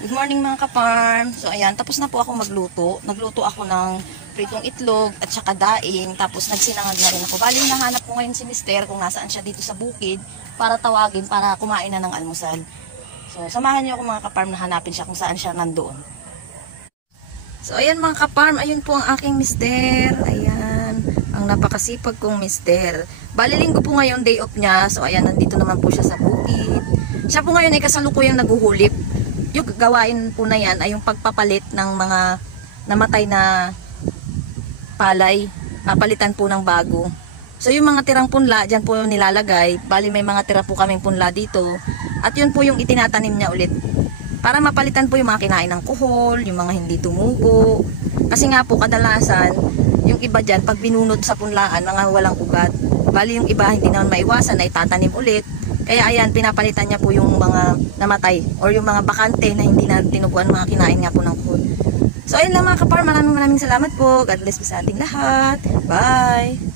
Good morning mga ka-farm. So ayan, tapos na po ako magluto. Nagluto ako ng pritong itlog at saka daing. Tapos nagsinangag na rin ako. Bali, nahanap ko ngayon si Mister kung nasaan siya dito sa bukid para tawagin para kumain na ng almusal. So samahan niyo ako mga ka-farm na hanapin siya kung saan siya nandoon. So ayan mga ka-farm, ayun po ang aking Mister. Ayan, ang napakasipag kong Mister. Bali, linggo po ngayon, day off niya. So ayan, nandito naman po siya sa bukid. Siya po ngayon ay kasalukuyang naguhulip. Yung gawain po na yan ay yung pagpapalit ng mga namatay na palay. Papalitan po ng bago. So yung mga tirang punla, dyan po nilalagay. Bali may mga tira po kaming punla dito. At yun po yung itinatanim niya ulit. Para mapalitan po yung mga kinain ng kuhol, yung mga hindi tumubo. Kasi nga po kadalasan, yung iba dyan, pag binunod sa punlaan, mga walang ugat. Bali yung iba hindi naman maiwasan na itatanim ulit. Kaya ayan, pinapalitan niya po yung mga namatay or yung mga bakante na hindi na tinubuan, mga kinain nga po ng kuhol. So ayun lang mga kapar, maraming salamat po. God bless po sa ating lahat. Bye!